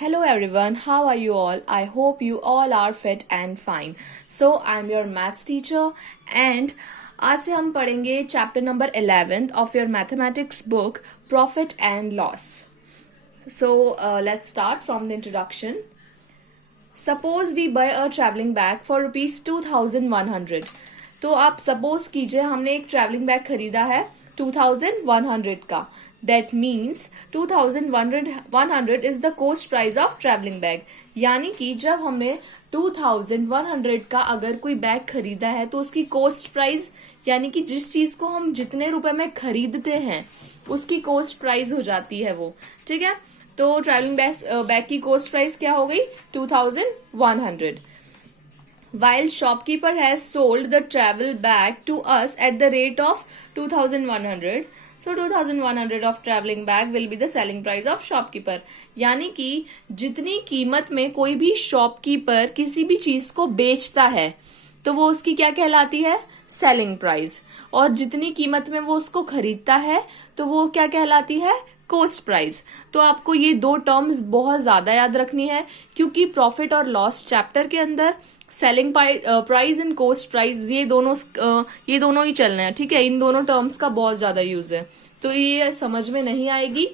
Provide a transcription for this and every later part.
Hello everyone, how are you all? I hope you all are fit and fine. So I'm your maths teacher and आज से हम पढ़ेंगे chapter number 11 of your mathematics book Profit and Loss. So let's start from the introduction. Suppose we buy a traveling bag for rupees 2100. तो आप suppose कीजिए हमने एक traveling bag खरीदा है 2100 का. That means 2100 is the cost price of traveling bag. यानी कि जब हमने 2100 का अगर कोई बैग खरीदा है तो उसकी कॉस्ट प्राइस यानी कि जिस चीज को हम जितने रुपए में खरीदते हैं उसकी कॉस्ट प्राइस हो जाती है वो. ठीक है, तो ट्रैवलिंग बैग की कॉस्ट प्राइस क्या हो गई 2100. While shopkeeper has sold the travel bag to us at the rate of 2100, so 2100 of traveling bag will be the selling price of shopkeeper. यानी कि जितनी कीमत में कोई भी शॉपकीपर किसी भी चीज को बेचता है तो वो उसकी क्या कहलाती है, सेलिंग प्राइस. और जितनी कीमत में वो उसको खरीदता है तो वो क्या कहलाती है, कॉस्ट प्राइस. तो आपको ये दो टर्म्स बहुत ज्यादा याद रखनी है क्योंकि प्रॉफिट और लॉस चैप्टर के अंदर selling price and cost price ये दोनों ही चलना है. ठीक है, इन दोनों टर्म्स का बहुत ज्यादा यूज है. तो ये समझ में नहीं आएगी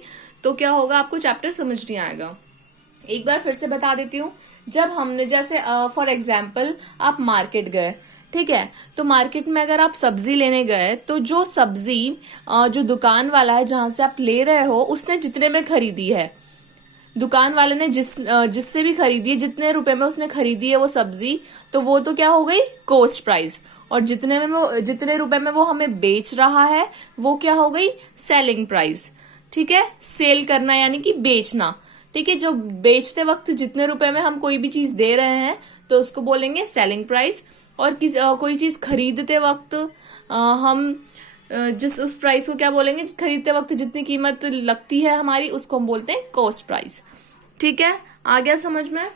तो क्या होगा, आपको चैप्टर समझ नहीं आएगा. एक बार फिर से बता देती हूँ. जब हमने जैसे फॉर एग्जाम्पल आप मार्केट गए, ठीक है, तो मार्केट में अगर आप सब्जी लेने गए तो जो सब्जी जो दुकान वाला है जहां से आप ले रहे हो उसने जितने में खरीदी है, दुकान वाले ने जिससे भी खरीदी है जितने रुपए में उसने खरीदी है वो सब्जी, तो वो तो क्या हो गई कॉस्ट प्राइस. और जितने रुपए में वो हमें बेच रहा है वो क्या हो गई सेलिंग प्राइस. ठीक है, सेल करना यानी कि बेचना. ठीक है, जो बेचते वक्त जितने रुपए में हम कोई भी चीज दे रहे हैं तो उसको बोलेंगे सेलिंग प्राइस. और कोई चीज खरीदते वक्त हम उस प्राइस को क्या बोलेंगे, खरीदते वक्त जितनी कीमत लगती है हमारी उसको हम बोलते हैं कॉस्ट प्राइस. ठीक है, आ गया समझ में.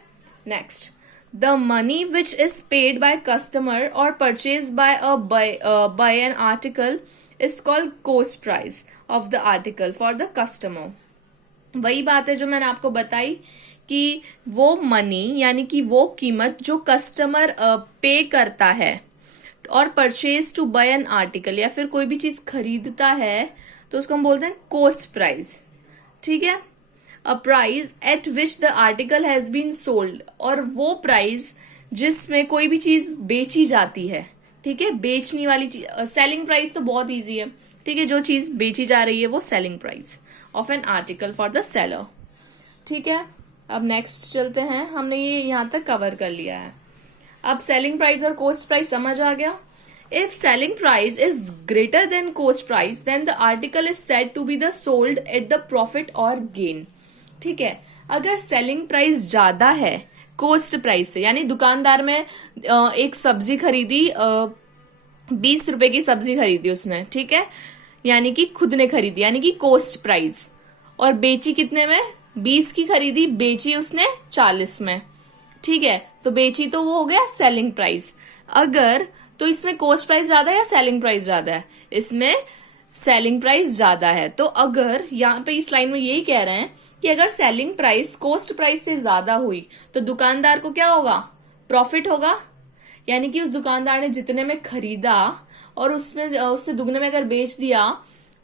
Next, the money which is paid by customer और purchase by an article is called cost price of the article for the customer. वही बात है जो मैंने आपको बताई कि वो मनी यानी कि वो कीमत जो कस्टमर पे करता है और purchase to buy an article या फिर कोई भी चीज खरीदता है तो उसको हम बोलते हैं कॉस्ट प्राइस. ठीक है, a price at which the article has been sold, और वो प्राइस जिसमें कोई भी चीज बेची जाती है. ठीक है, बेचने वाली चीज. सेलिंग प्राइस तो बहुत इजी है. ठीक है, जो चीज बेची जा रही है वो selling price of an article for the seller. ठीक है, अब नेक्स्ट चलते हैं. हमने ये यहां तक कवर कर लिया है. अब सेलिंग प्राइस और कॉस्ट प्राइस समझ आ गया. If selling price is greater than cost price then the article is said to be the sold at the profit और गेन. ठीक है, अगर सेलिंग प्राइस ज्यादा है कॉस्ट प्राइस से, यानी दुकानदार में एक सब्जी खरीदी 20 रुपए की सब्जी खरीदी उसने. ठीक है, यानी कि खुद ने खरीदी यानी कि कॉस्ट प्राइस, और बेची कितने में, 20 की खरीदी बेची उसने 40 में. ठीक है, तो बेची तो वो हो गया सेलिंग प्राइस. अगर तो इसमें कॉस्ट प्राइस ज्यादा है या सेलिंग प्राइस ज्यादा है, इसमें सेलिंग प्राइस ज्यादा है. तो अगर यहाँ पे इस लाइन में यही कह रहे हैं कि अगर सेलिंग प्राइस कॉस्ट प्राइस से ज्यादा हुई तो दुकानदार को क्या होगा, प्रॉफिट होगा. यानी कि उस दुकानदार ने जितने में खरीदा और उससे दुगने में अगर बेच दिया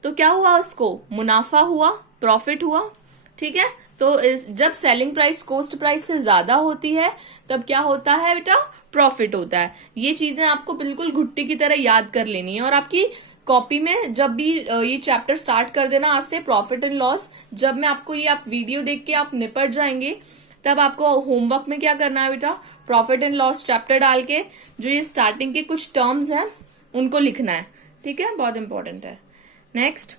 तो क्या हुआ, उसको मुनाफा हुआ, प्रॉफिट हुआ. ठीक है, तो जब सेलिंग प्राइस कॉस्ट प्राइस से ज्यादा होती है तब क्या होता है बेटा, प्रॉफिट होता है. ये चीजें आपको बिल्कुल घुट्टी की तरह याद कर लेनी है और आपकी कॉपी में जब भी ये चैप्टर स्टार्ट कर देना आज से, प्रॉफिट एंड लॉस. जब मैं आपको ये आप वीडियो देख के आप निपट जाएंगे तब आपको होमवर्क में क्या करना है बेटा, प्रॉफिट एंड लॉस चैप्टर डाल के जो ये स्टार्टिंग के कुछ टर्म्स हैं उनको लिखना है. ठीक है, बहुत इंपॉर्टेंट है. Next,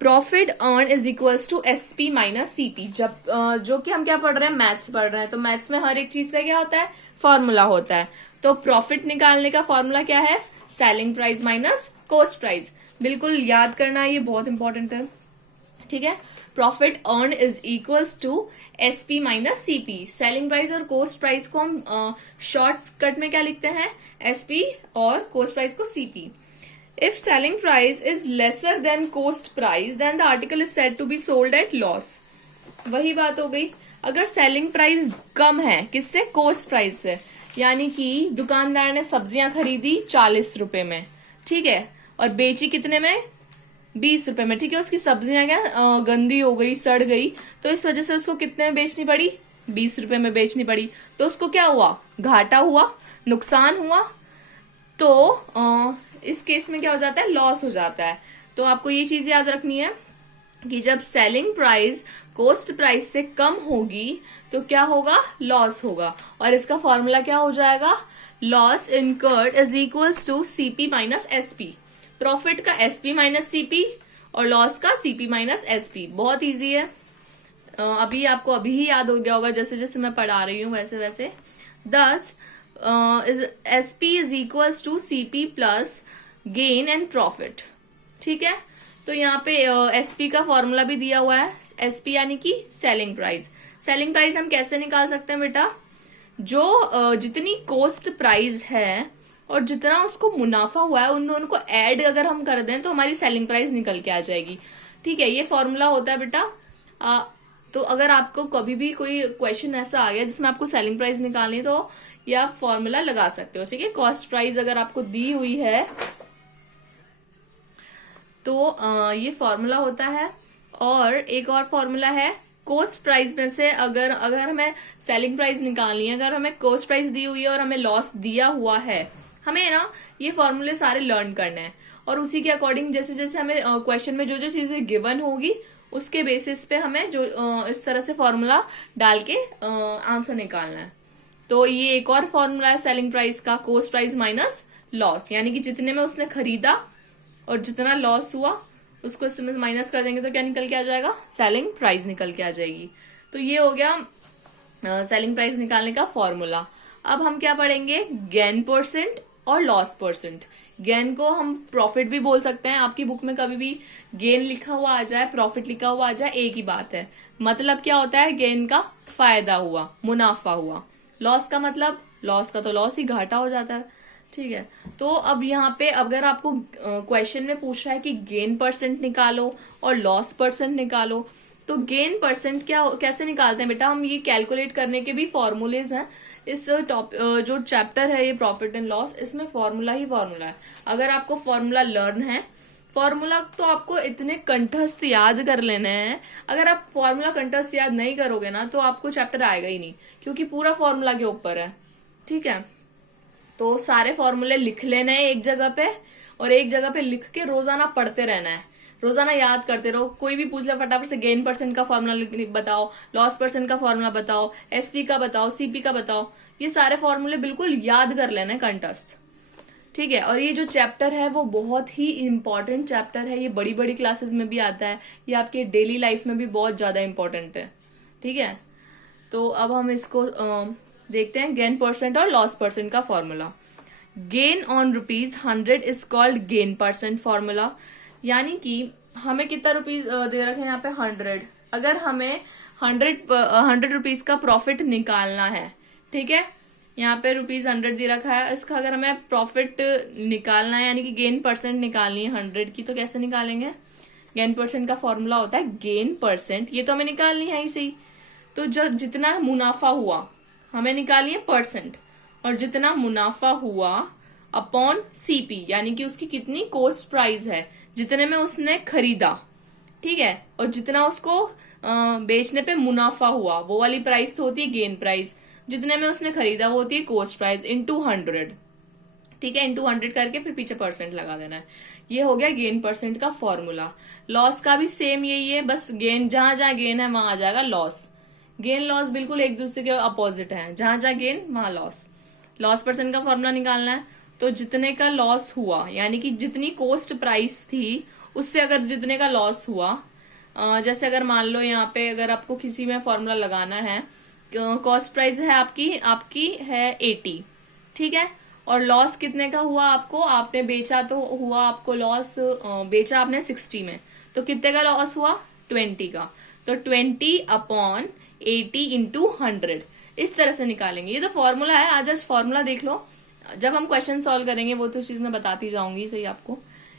profit earn is equals to SP minus CP. जब जो कि हम क्या पढ़ रहे हैं, मैथ्स पढ़ रहे हैं, तो मैथ्स में हर एक चीज का क्या होता है, फॉर्मूला होता है. तो प्रॉफिट निकालने का फॉर्मूला क्या है, selling price minus cost price. बिल्कुल याद करना है, ये बहुत इंपॉर्टेंट है. ठीक है, profit earn is equals to SP minus CP. Selling price और कॉस्ट प्राइस को हम शॉर्टकट में क्या लिखते हैं, एसपी, और कॉस्ट प्राइस को CP. If selling price is lesser than cost price, then the article is said to be sold at loss. वही बात हो गई. अगर सेलिंग प्राइस कम है किससे, कॉस्ट प्राइस से, यानी कि दुकानदार ने सब्जियां खरीदी 40 रुपए में, ठीक है, और बेची कितने में, 20 रुपए में, ठीक है। उसकी सब्जियां क्या गंदी हो गई, सड़ गई, तो इस वजह से उसको कितने में बेचनी पड़ी, 20 रुपए में बेचनी पड़ी। तो उसको क्या हुआ, घाटा हुआ, नुकसान हुआ। तो इस केस में क्या हो जाता है, लॉस हो जाता है। तो आपको ये चीज याद रखनी है कि जब सेलिंग प्राइस कॉस्ट प्राइस से कम होगी तो क्या होगा, लॉस होगा। और इसका फॉर्मूला क्या हो जाएगा, loss incurred is equals to CP minus SP. Profit का एसपी माइनस सीपी और लॉस का सीपी माइनस एसपी। बहुत इजी है, अभी आपको अभी ही याद हो गया होगा, जैसे जैसे मैं पढ़ा रही हूं वैसे वैसे। Thus SP is equals to CP plus gain and profit, ठीक है। तो यहाँ पे एसपी का फॉर्मूला भी दिया हुआ है, एसपी यानी कि सेलिंग प्राइस। सेलिंग प्राइस हम कैसे निकाल सकते हैं बेटा, जो जितनी कॉस्ट प्राइस है और जितना उसको मुनाफा हुआ है उन दोनों को ऐड अगर हम कर दें तो हमारी सेलिंग प्राइस निकल के आ जाएगी, ठीक है। ये फॉर्मूला होता है बेटा। तो अगर आपको कभी भी कोई क्वेश्चन ऐसा आ गया जिसमें आपको सेलिंग प्राइस निकालनी है तो ये आप फॉर्मूला लगा सकते हो, ठीक है। कॉस्ट प्राइस अगर आपको दी हुई है तो ये फॉर्मूला होता है। और एक और फॉर्मूला है, कॉस्ट प्राइस में से अगर हमें सेलिंग प्राइस निकालनी है, अगर हमें कॉस्ट प्राइस दी हुई है और हमें लॉस दिया हुआ है, हमें ना ये फॉर्मूले सारे लर्न करने हैं और उसी के अकॉर्डिंग जैसे जैसे हमें क्वेश्चन में जो जो चीजें गिवन होगी उसके बेसिस पे हमें जो इस तरह से फॉर्मूला डाल के आंसर निकालना है। तो ये एक और फॉर्मूला है सेलिंग प्राइस का, कॉस्ट प्राइस माइनस लॉस, यानी कि जितने में उसने खरीदा और जितना लॉस हुआ उसको इसमें माइनस कर देंगे तो क्या निकल के आ जाएगा, सेलिंग प्राइस निकल के आ जाएगी। तो ये हो गया सेलिंग प्राइस निकालने का फॉर्मूला। अब हम क्या पढ़ेंगे, गेन परसेंट और लॉस परसेंट। गेन को हम प्रॉफिट भी बोल सकते हैं, आपकी बुक में कभी भी गेन लिखा हुआ आ जाए, प्रॉफिट लिखा हुआ आ जाए, एक ही बात है। मतलब क्या होता है, गेन का फायदा हुआ, मुनाफा हुआ। लॉस का मतलब, लॉस का तो लॉस ही, घाटा हो जाता है, ठीक है। तो अब यहाँ पे अगर आपको क्वेश्चन में पूछ रहा है कि गेन परसेंट निकालो और लॉस परसेंट निकालो, तो गेन परसेंट क्या कैसे निकालते हैं बेटा, हम ये कैलकुलेट करने के भी फॉर्मूलेज हैं। इस जो चैप्टर है ये प्रॉफिट एंड लॉस, इसमें फॉर्मूला ही फॉर्मूला है। अगर आपको फॉर्मूला लर्न है, फॉर्मूला तो आपको इतने कंठस्थ याद कर लेने हैं। अगर आप फॉर्मूला कंठस्थ याद नहीं करोगे ना तो आपको चैप्टर आएगा ही नहीं, क्योंकि पूरा फॉर्मूला के ऊपर है, ठीक है। तो सारे फॉर्मूले लिख लेने हैं एक जगह पे, और एक जगह पे लिख के रोजाना पढ़ते रहना है, रोजाना याद करते रहो। कोई भी पूछ ले फटाफट से गेन परसेंट का फॉर्मूला बताओ, लॉस परसेंट का फॉर्मूला बताओ, एसपी का बताओ, सीपी का बताओ, ये सारे फॉर्मूले बिल्कुल याद कर लेना है कंठस्थ, ठीक है। और ये जो चैप्टर है वो बहुत ही इंपॉर्टेंट चैप्टर है, ये बड़ी बड़ी क्लासेस में भी आता है, ये आपके डेली लाइफ में भी बहुत ज्यादा इंपॉर्टेंट है, ठीक है। तो अब हम इसको देखते हैं, गेन परसेंट और लॉस परसेंट का formula. Gain on ₹100 is called gain percent formula, यानी कि हमें कितना रुपीज दे रखे हैं यहाँ पे 100, अगर हमें 100 रुपीज का प्रॉफिट निकालना है, ठीक है, यहाँ पे ₹100 दे रखा है, इसका अगर हमें प्रॉफिट निकालना है यानी कि गेन परसेंट निकालनी है 100 की, तो कैसे निकालेंगे, गेन परसेंट का फॉर्मूला होता है गेन परसेंट, ये तो हमें निकालनी है इसे ही। तो जो जितना मुनाफा हुआ हमें निकालिए परसेंट, और जितना मुनाफा हुआ अपॉन सीपी, यानी कि उसकी कितनी कॉस्ट प्राइस है, जितने में उसने खरीदा, ठीक है, और जितना उसको बेचने पे मुनाफा हुआ, वो वाली प्राइस तो होती है गेन प्राइस, जितने में उसने खरीदा वो होती है कॉस्ट प्राइस इंटू 100, ठीक है। इंटू 100 करके फिर पीछे परसेंट लगा देना है। ये हो गया गेन परसेंट का फॉर्मूला। लॉस का भी सेम यही है, बस गेन जहां जहां गेन है वहां आ जाएगा लॉस। गेन लॉस बिल्कुल एक दूसरे के अपोजिट है, जहां जहां गेन वहां लॉस। लॉस परसेंट का फॉर्मूला निकालना है, तो जितने का लॉस हुआ यानी कि जितनी कॉस्ट प्राइस थी उससे अगर जितने का लॉस हुआ, जैसे अगर मान लो यहाँ पे अगर आपको किसी में फॉर्मूला लगाना है, कॉस्ट प्राइस है आपकी है 80, ठीक है, और लॉस कितने का हुआ, आपने बेचा तो हुआ आपको लॉस, बेचा आपने 60 में, तो कितने का लॉस हुआ 20 का, तो 20 अपॉन 80 इंटू 100, इस तरह से निकालेंगे। ये तो फॉर्मूला है, आज फॉर्मूला देख लो, जब हम क्वेश्चन सॉल्व करेंगे वो तो चीज मैं बताती जाऊंगी सही आपको।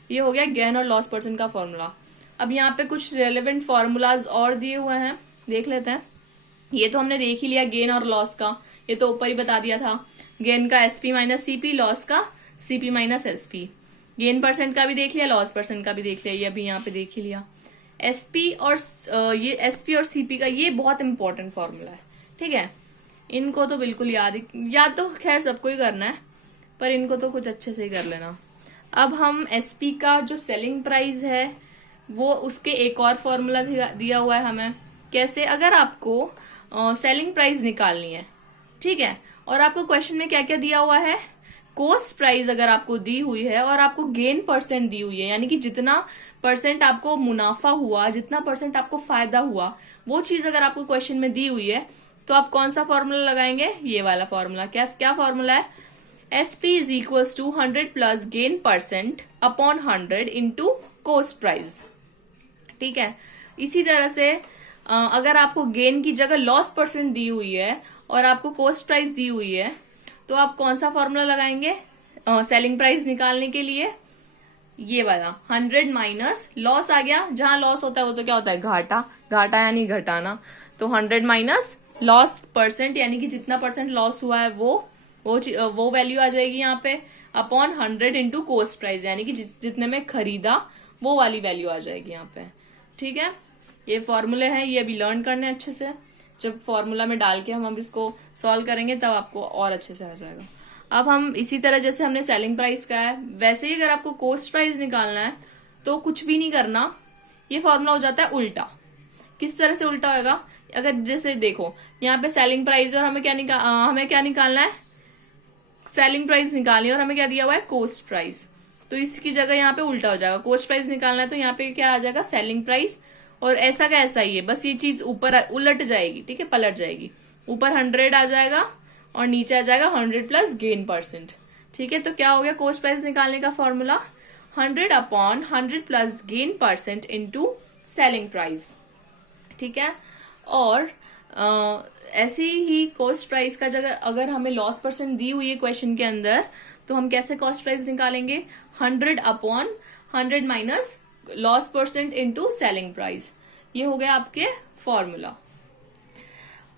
ये हो गया गेन और लॉस परसेंट का फॉर्मूला। अब यहाँ पे कुछ रेलेवेंट फॉर्मूलाज और दिए हुए हैं, देख लेते हैं। ये तो हमने देख ही लिया गेन और लॉस का, ये तो ऊपर ही बता दिया था। गेन का एसपी माइनस सीपी, लॉस का CP minus SP. Gain percent का भी देख लिया, लॉस परसेंट का भी देख लिया, ये अभी यहाँ पे देख ही लिया। एसपी और ये एसपी और सीपी का ये बहुत इंपॉर्टेंट फॉर्मूला है, ठीक है। इनको तो बिल्कुल याद तो खैर सबको ही करना है, पर इनको तो कुछ अच्छे से ही कर लेना। अब हम एसपी का जो सेलिंग प्राइस है वो उसके एक और फॉर्मूला दिया हुआ है हमें। कैसे? अगर आपको सेलिंग प्राइस निकालनी है, ठीक है, और आपको क्वेश्चन में क्या क्या दिया हुआ है, कॉस्ट प्राइस अगर आपको दी हुई है और आपको गेन परसेंट दी हुई है, यानी कि जितना परसेंट आपको मुनाफा हुआ, जितना परसेंट आपको फायदा हुआ, वो चीज अगर आपको क्वेश्चन में दी हुई है, तो आप कौन सा फॉर्मूला लगाएंगे? ये वाला फॉर्मूला। क्या फॉर्मूला है? SP is equal to 100 plus gain percent upon 100 into cost price, ठीक है। इसी तरह से अगर आपको गेन की जगह लॉस परसेंट दी हुई है और आपको कॉस्ट प्राइस दी हुई है, तो आप कौन सा फॉर्मूला लगाएंगे सेलिंग प्राइस निकालने के लिए? ये वाला 100 माइनस लॉस आ गया। जहां लॉस होता है वो तो क्या होता है? घाटा। घाटा यानी घटाना। तो 100 माइनस लॉस परसेंट, यानी कि जितना परसेंट लॉस हुआ है वो वैल्यू आ जाएगी यहाँ पे, अपॉन 100 इंटू कॉस्ट प्राइस, यानी कि जितने में खरीदा वो वाली वैल्यू आ जाएगी यहाँ पे, ठीक है। ये फॉर्मूले हैं, ये अभी लर्न करने अच्छे से। जब फॉर्मूला में डाल के हम इसको सॉल्व करेंगे तब आपको और अच्छे से आ जाएगा। अब हम इसी तरह जैसे हमने सेलिंग प्राइस का है, वैसे ही अगर आपको कॉस्ट प्राइस निकालना है तो कुछ भी नहीं करना, ये फॉर्मूला हो जाता है उल्टा। किस तरह से उल्टा होगा? अगर जैसे देखो यहाँ पे सेलिंग प्राइस और हमें क्या निकालना है? सेलिंग प्राइस निकालनी है और हमें क्या दिया हुआ है? Cost price. तो इसकी जगह यहाँ पे उल्टा हो जाएगा। कॉस्ट प्राइस निकालना है तो यहाँ पे क्या आ जाएगा? Selling price. और ऐसा का ऐसा ही है, बस ये चीज ऊपर उलट जाएगी, ठीक है, पलट जाएगी। ऊपर 100 आ जाएगा और नीचे आ जाएगा 100 प्लस गेन परसेंट, ठीक है। तो क्या हो गया कॉस्ट प्राइस निकालने का formula? 100 upon 100 plus gain percent into selling price, ठीक है। और ऐसी ही कॉस्ट प्राइस का जगह अगर हमें लॉस परसेंट दी हुई है क्वेश्चन के अंदर, तो हम कैसे कॉस्ट प्राइस निकालेंगे? 100 upon 100 minus loss percent into selling price. ये हो गया आपके formula.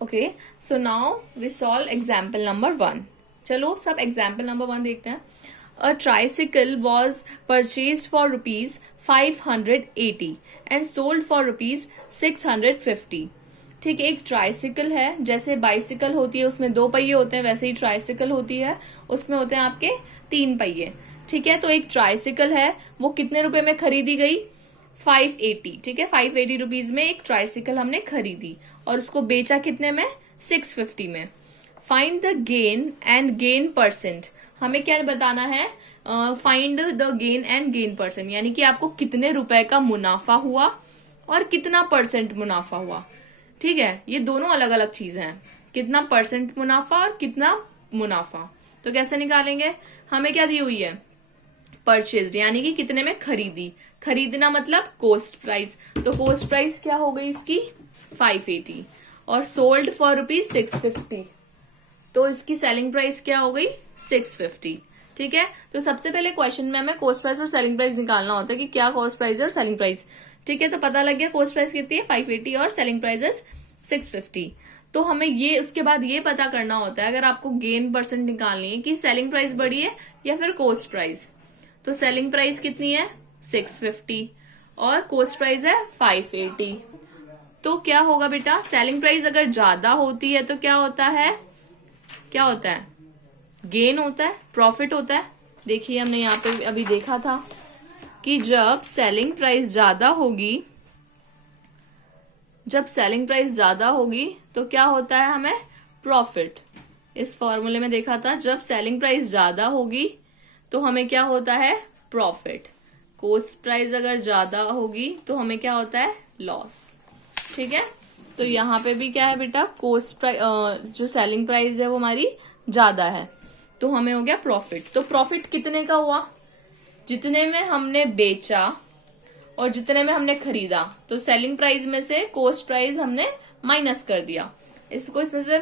Okay, so now we solve example number 1। चलो सब एग्जाम्पल नंबर 1 देखते हैं। A tricycle was purchase for rupees 580 and sold for rupees 650। ठीक है, एक ट्राइसिकल है, जैसे बाइसिकल होती है उसमें 2 पहिए होते हैं, वैसे ही ट्राइसिकल होती है उसमें होते हैं आपके 3 पहिए, ठीक है। तो एक ट्राइसिकल है, वो कितने रुपए में खरीदी गई? 580, ठीक है। 580 रुपीज में एक ट्राइसिकल हमने खरीदी और उसको बेचा कितने में? 650 में। Find the gain and gain percent. हमें क्या बताना है? Find the gain and gain percent, यानी कि आपको कितने रुपए का मुनाफा हुआ और कितना परसेंट मुनाफा हुआ, ठीक है। ये दोनों अलग अलग चीजें हैं, कितना परसेंट मुनाफा और कितना मुनाफा। तो कैसे निकालेंगे? हमें क्या दी हुई है? परचेज्ड, यानी कि कितने में खरीदी। खरीदना मतलब कॉस्ट प्राइस, तो कॉस्ट प्राइस क्या हो गई इसकी? 580। और सोल्ड फॉर रुपीज 650, तो इसकी सेलिंग प्राइस क्या हो गई? 650, ठीक है। तो सबसे पहले क्वेश्चन में हमें कॉस्ट प्राइस और सेलिंग प्राइस निकालना होता है कि क्या कॉस्ट प्राइस है और सेलिंग प्राइस, ठीक है। तो पता लग गया कॉस्ट प्राइस कितनी है? 580 और सेलिंग प्राइस है 650। तो हमें ये उसके बाद ये पता करना होता है, अगर आपको गेन परसेंट निकालनी है, कि सेलिंग प्राइस बढ़ी है या फिर कॉस्ट प्राइस। तो सेलिंग प्राइस कितनी है? 650 और कॉस्ट प्राइस है 580। तो क्या होगा बेटा? सेलिंग प्राइस अगर ज्यादा होती है तो क्या होता है? क्या होता है? गेन होता है, प्रॉफिट होता है। देखिए हमने यहाँ पे अभी देखा था कि जब सेलिंग प्राइस ज्यादा होगी, तो क्या होता है हमें? प्रॉफिट। इस फॉर्मूले में देखा था, जब सेलिंग प्राइस ज्यादा होगी तो हमें क्या होता है? प्रॉफिट। कॉस्ट प्राइस अगर ज्यादा होगी तो हमें क्या होता है? लॉस, ठीक है। तो यहाँ पे भी क्या है बेटा? कॉस्ट प्राइस जो सेलिंग प्राइस है वो हमारी ज्यादा है, तो हमें हो गया प्रॉफिट। तो प्रॉफिट कितने का हुआ? जितने में हमने बेचा और जितने में हमने खरीदा। तो सेलिंग प्राइस में से कॉस्ट प्राइस हमने माइनस कर दिया, इसको इसमें से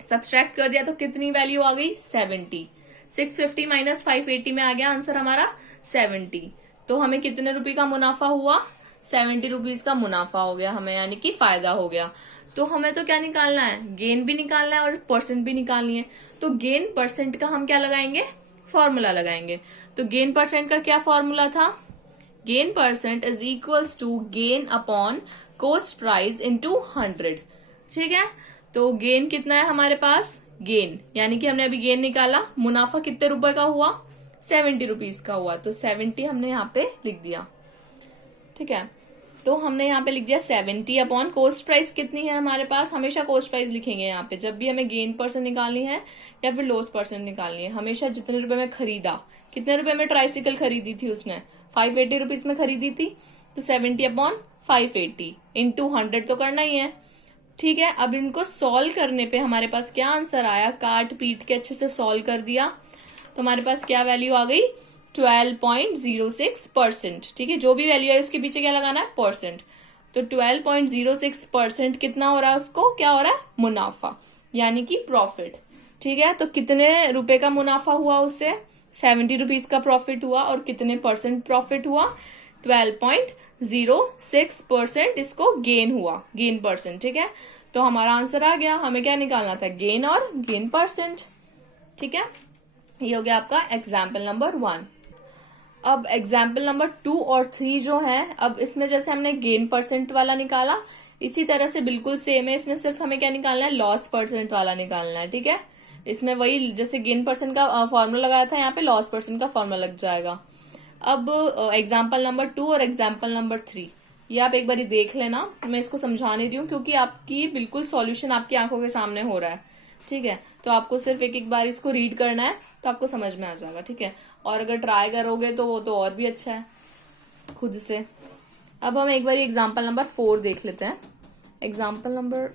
सब्सट्रैक्ट कर दिया, तो कितनी वैल्यू आ गई? 70। 650 माइनस 580 में आ गया आंसर हमारा 70। तो हमें कितने रुपए का मुनाफा हुआ? 70 रुपीज का मुनाफा हो गया हमें, यानी कि फायदा हो गया। तो हमें तो क्या निकालना है, गेन भी निकालना है और परसेंट भी निकालनी है। तो गेन परसेंट का हम क्या लगाएंगे, फॉर्मूला लगाएंगे। तो गेन परसेंट का क्या फॉर्मूला था, gain percent is equals to gain upon cost price into 100। ठीक है, तो गेन कितना है हमारे पास, गेन यानी कि हमने अभी गेन निकाला, मुनाफा कितने रुपए का हुआ, 70 रुपीज का हुआ, तो 70 हमने यहाँ पे लिख दिया। ठीक है, तो हमने यहाँ पे लिख दिया 70 अपॉन कॉस्ट प्राइस कितनी है हमारे पास, हमेशा कॉस्ट प्राइस लिखेंगे यहाँ पे जब भी हमें गेन परसेंट निकालनी है या फिर लॉस परसेंट निकालनी है। हमेशा जितने रुपए में खरीदा, कितने रुपए में ट्राइसिकल खरीदी थी उसने, 580 रुपीज में खरीदी थी, तो 70 अपॉन 580 इंटू 100 तो करना ही है। ठीक है, अब इनको सॉल्व करने पे हमारे पास क्या आंसर आया, काट पीट के अच्छे से सॉल्व कर दिया तो हमारे पास क्या वैल्यू आ गई, 12.06%। ठीक है, जो भी वैल्यू है उसके पीछे क्या लगाना है, परसेंट। तो 12.06% कितना हो रहा है, उसको क्या हो रहा है, मुनाफा यानी कि प्रॉफिट। ठीक है, तो कितने रुपए का मुनाफा हुआ उससे, 70 रुपीज का प्रॉफिट हुआ और कितने परसेंट प्रॉफिट हुआ, 12.06% इसको गेन हुआ, गेन परसेंट। ठीक है, तो हमारा आंसर आ गया, हमें क्या निकालना था, गेन और गेन परसेंट। ठीक है, ये हो गया आपका एग्जाम्पल नंबर 1। अब एग्जाम्पल नंबर 2 और 3 जो है, अब इसमें जैसे हमने गेन परसेंट वाला निकाला, इसी तरह से बिल्कुल सेम है, इसमें सिर्फ हमें क्या निकालना है, लॉस परसेंट वाला निकालना है। ठीक है, इसमें वही जैसे गेन परसेंट का फॉर्मूला लगाया था, यहाँ पे लॉस परसेंट का फॉर्मूला लग जाएगा। अब एग्जाम्पल नंबर 2 और एग्जाम्पल नंबर 3 ये आप एक बार देख लेना, मैं इसको समझा नहीं रही हूँ क्योंकि आपकी बिल्कुल सॉल्यूशन आपकी आंखों के सामने हो रहा है। ठीक है, तो आपको सिर्फ एक एक बार इसको रीड करना है तो आपको समझ में आ जाएगा। ठीक है, और अगर ट्राई करोगे तो वो तो और भी अच्छा है खुद से। अब हम एक बार एग्जाम्पल नंबर 4 देख लेते हैं। एग्जाम्पल नंबर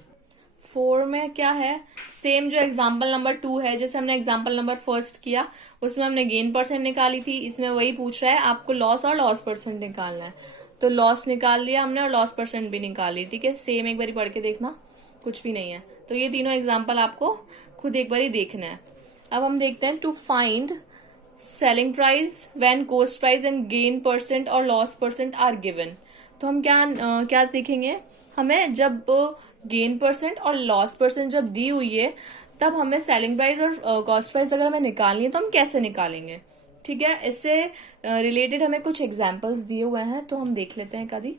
4 में क्या है, सेम जो एग्जाम्पल नंबर 2 है, जैसे हमने एग्जाम्पल नंबर 1 किया उसमें हमने गेन परसेंट निकाली थी, इसमें वही पूछ रहा है आपको लॉस और लॉस परसेंट निकालना है। तो लॉस निकाल लिया हमने और लॉस परसेंट भी निकाली। ठीक है, सेम एक बार पढ़ के देखना, कुछ भी नहीं है। तो ये तीनों एग्जाम्पल आपको खुद एक बार देखना है। अब हम देखते हैं, to find selling price when cost price and gain percent और लॉस परसेंट आर गिवन। तो हम क्या देखेंगे, हमें जब गेन परसेंट और लॉस परसेंट जब दी हुई है तब हमें सेलिंग प्राइस और कॉस्ट प्राइस अगर हमें निकालनी है तो हम कैसे निकालेंगे। ठीक है, इससे रिलेटेड हमें कुछ एग्जाम्पल्स दिए हुए हैं तो हम देख लेते हैं कभी।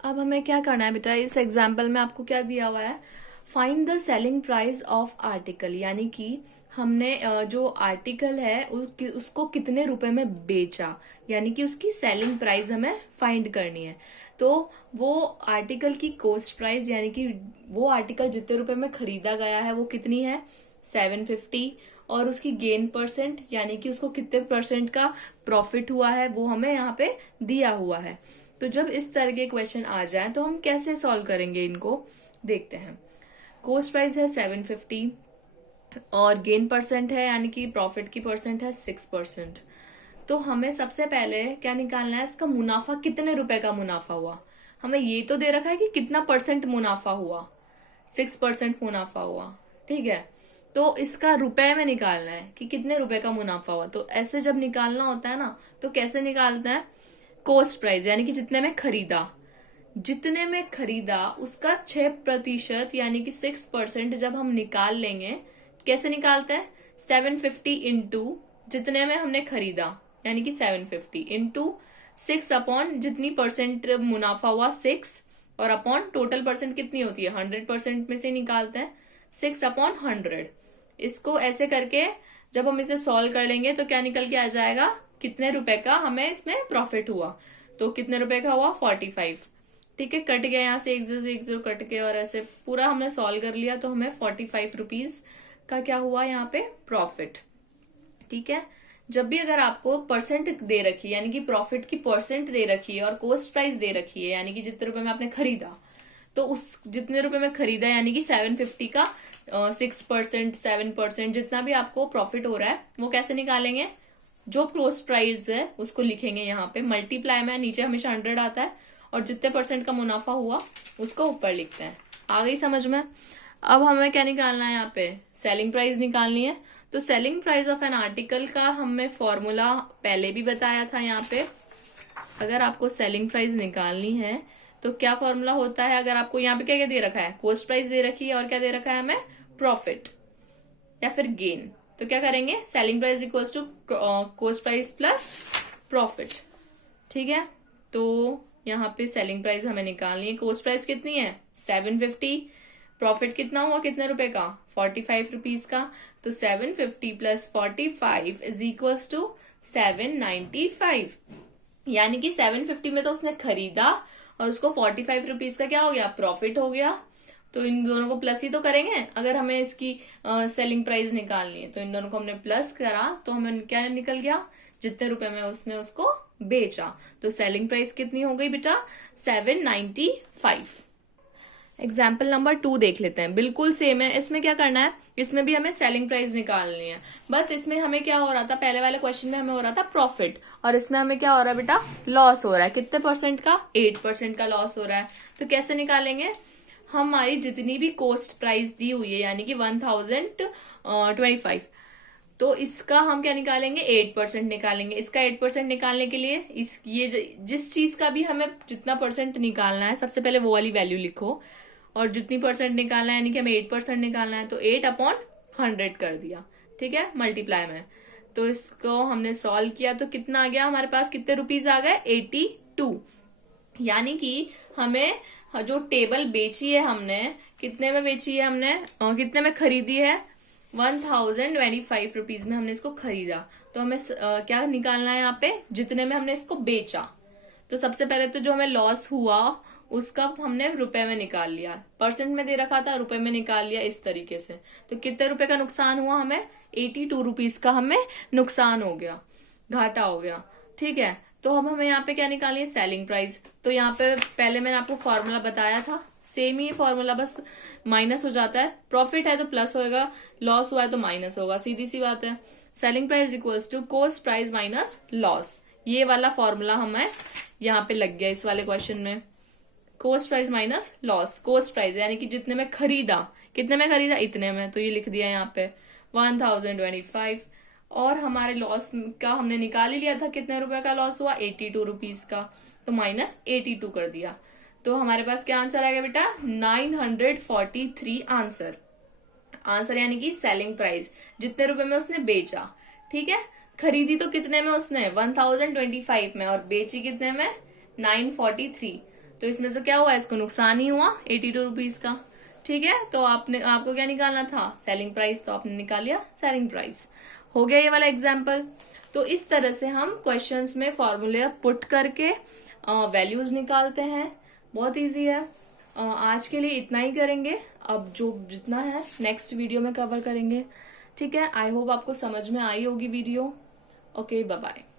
अब हमें क्या करना है बेटा, इस एग्जाम्पल में आपको क्या दिया हुआ है, find the selling price of article, यानी कि हमने जो आर्टिकल है उसको कितने रुपए में बेचा, यानी कि उसकी सेलिंग प्राइस हमें फाइंड करनी है। तो वो आर्टिकल की कॉस्ट प्राइस यानी कि वो आर्टिकल जितने रुपए में खरीदा गया है वो कितनी है, 750, और उसकी गेन परसेंट यानी कि उसको कितने परसेंट का प्रॉफिट हुआ है वो हमें यहाँ पे दिया हुआ है। तो जब इस तरह के क्वेश्चन आ जाए तो हम कैसे सॉल्व करेंगे इनको, देखते हैं। कॉस्ट प्राइस है 750 और गेन परसेंट है यानी कि प्रॉफिट की परसेंट है 6%। तो हमें सबसे पहले क्या निकालना है, इसका मुनाफा कितने रुपए का मुनाफा हुआ। हमें ये तो दे रखा है कि कितना परसेंट मुनाफा हुआ, 6% मुनाफा हुआ। ठीक है, तो इसका रुपए में निकालना है कि कितने रुपए का मुनाफा हुआ। तो ऐसे जब निकालना होता है ना तो कैसे निकालते हैं, कॉस्ट प्राइस यानी कि जितने में खरीदा उसका 6% यानी कि 6% जब हम निकाल लेंगे, कैसे निकालते हैं, 750 इंटू जितने में हमने खरीदा यानी कि 750 इंटू 6 अपॉन जितनी परसेंट मुनाफा हुआ 6, और अपॉन टोटल परसेंट कितनी होती है, 100% में से निकालते हैं 6 अपॉन 100। इसको ऐसे करके जब हम इसे सॉल्व कर लेंगे तो क्या निकल के आ जाएगा, कितने रुपए का हमें इसमें प्रॉफिट हुआ। तो कितने रुपए का हुआ, 45। ठीक है, कट गया यहाँ से 1 0 से 1 0 कट के, और ऐसे पूरा हमने सॉल्व कर लिया तो हमें 45 रुपीज का क्या हुआ यहाँ पे, प्रॉफिट। ठीक है, जब भी अगर आपको परसेंट दे रखी है यानी कि प्रॉफिट की परसेंट दे रखी है और कॉस्ट प्राइस दे रखी है यानी कि जितने रुपए में आपने खरीदा, तो उस जितने रुपए में खरीदा यानी कि 750 का 6%, 7% जितना भी आपको प्रॉफिट हो रहा है वो कैसे निकालेंगे, जो कॉस्ट प्राइस है उसको लिखेंगे यहाँ पे मल्टीप्लाई में, नीचे हमेशा 100 आता है, और जितने परसेंट का मुनाफा हुआ उसको ऊपर लिखते हैं। आ गई समझ में। अब हमें क्या निकालना है, यहाँ पे सेलिंग प्राइस निकालनी है। तो selling price of an article का हमें फॉर्मूला पहले भी बताया था। यहाँ पे अगर आपको सेलिंग प्राइस निकालनी है तो क्या फॉर्मूला होता है, अगर आपको यहाँ पे क्या क्या दे रखा है, कॉस्ट प्राइस दे रखी है और क्या दे रखा है हमें, प्रॉफिट या फिर गेन, तो क्या करेंगे, selling price equals to cost price plus profit. ठीक है, तो यहाँ पे सेलिंग प्राइस हमें निकालनी है, कॉस्ट प्राइस कितनी है 750, प्रॉफिट कितना हुआ, कितने रुपए का, 45 रुपीज का, तो 750 प्लस 45 इज इक्वल्स टू 795। यानी कि 750 में तो उसने खरीदा और उसको 45 रुपीज का क्या हो गया, प्रॉफिट हो गया। तो इन दोनों को प्लस ही तो करेंगे, अगर हमें इसकी सेलिंग प्राइस निकालनी है, तो इन दोनों को हमने प्लस करा तो हमें क्या निकल गया, जितने रुपए में उसने उसको बेचा। तो सेलिंग प्राइस कितनी हो गई बेटा, 795। एग्जाम्पल नंबर 2 देख लेते हैं, बिल्कुल सेम है। इसमें क्या करना है, इसमें भी हमें सेलिंग प्राइस निकालनी है, बस इसमें हमें क्या हो रहा था, पहले वाले क्वेश्चन में हमें हो रहा था प्रॉफिट, और इसमें हमें क्या हो रहा है बेटा, लॉस हो रहा है। कितने परसेंट का, 8% का लॉस हो रहा है। तो कैसे निकालेंगे, हमारी जितनी भी कॉस्ट प्राइस दी हुई है यानी कि 1025, तो इसका हम क्या निकालेंगे, 8% निकालेंगे। इसका 8% निकालने के लिए जिस चीज का भी हमें जितना परसेंट निकालना है, सबसे पहले वो वाली वैल्यू लिखो, और जितनी परसेंट निकालना है यानी कि हमें 8% निकालना है, तो 8/100 कर दिया। ठीक है, मल्टीप्लाई में। तो इसको हमने सॉल्व किया तो कितना आ गया हमारे पास, कितने रुपीज आ गए, 82। यानी कि हमें जो टेबल बेची है हमने, कितने में बेची है हमने, कितने में खरीदी है, 1025 रुपीज में हमने इसको खरीदा। तो हमें क्या निकालना है यहाँ पे, जितने में हमने इसको बेचा। तो सबसे पहले तो जो हमें लॉस हुआ उसका हमने रुपए में निकाल लिया, परसेंट में दे रखा था, रुपए में निकाल लिया इस तरीके से। तो कितने रुपए का नुकसान हुआ हमें, 82 रुपीज का हमें नुकसान हो गया, घाटा हो गया। ठीक है, तो अब हमें यहाँ पे क्या निकालनी है, सेलिंग प्राइस। तो यहाँ पे पहले मैंने आपको फॉर्मूला बताया था, सेम ही फॉर्मूला, बस माइनस हो जाता है, प्रॉफिट है तो प्लस होगा, लॉस हुआ है तो माइनस होगा, सीधी सी बात है। Selling price equals to cost price minus loss, ये वाला फॉर्मूला हमें यहाँ पे लग गया इस वाले क्वेश्चन में। Cost price minus loss, cost price यानी कि जितने में खरीदा, कितने में खरीदा, इतने में, तो ये लिख दिया यहाँ पे 1025। और हमारे लॉस का हमने निकाल ही लिया था, कितने रुपए का लॉस हुआ, 82 रुपीज का, तो माइनस 82 कर दिया। तो हमारे पास क्या आंसर आएगा बेटा, 943 आंसर यानी कि सेलिंग प्राइस, जितने रुपए में उसने बेचा। ठीक है, खरीदी तो कितने में उसने, 1025 में, और बेची कितने में, 943। तो इसमें तो क्या हुआ, इसको नुकसान ही हुआ 82 रुपीज का। ठीक है, तो आपको क्या निकालना था, सेलिंग प्राइस, तो आपने निकाल लिया सेलिंग प्राइस। हो गया ये वाला एग्जाम्पल। तो इस तरह से हम क्वेश्चंस में फॉर्मूले पुट करके वैल्यूज निकालते हैं, बहुत इजी है। आज के लिए इतना ही करेंगे, अब जो जितना है नेक्स्ट वीडियो में कवर करेंगे। ठीक है, आई होप आपको समझ में आई होगी वीडियो। Okay, bye bye.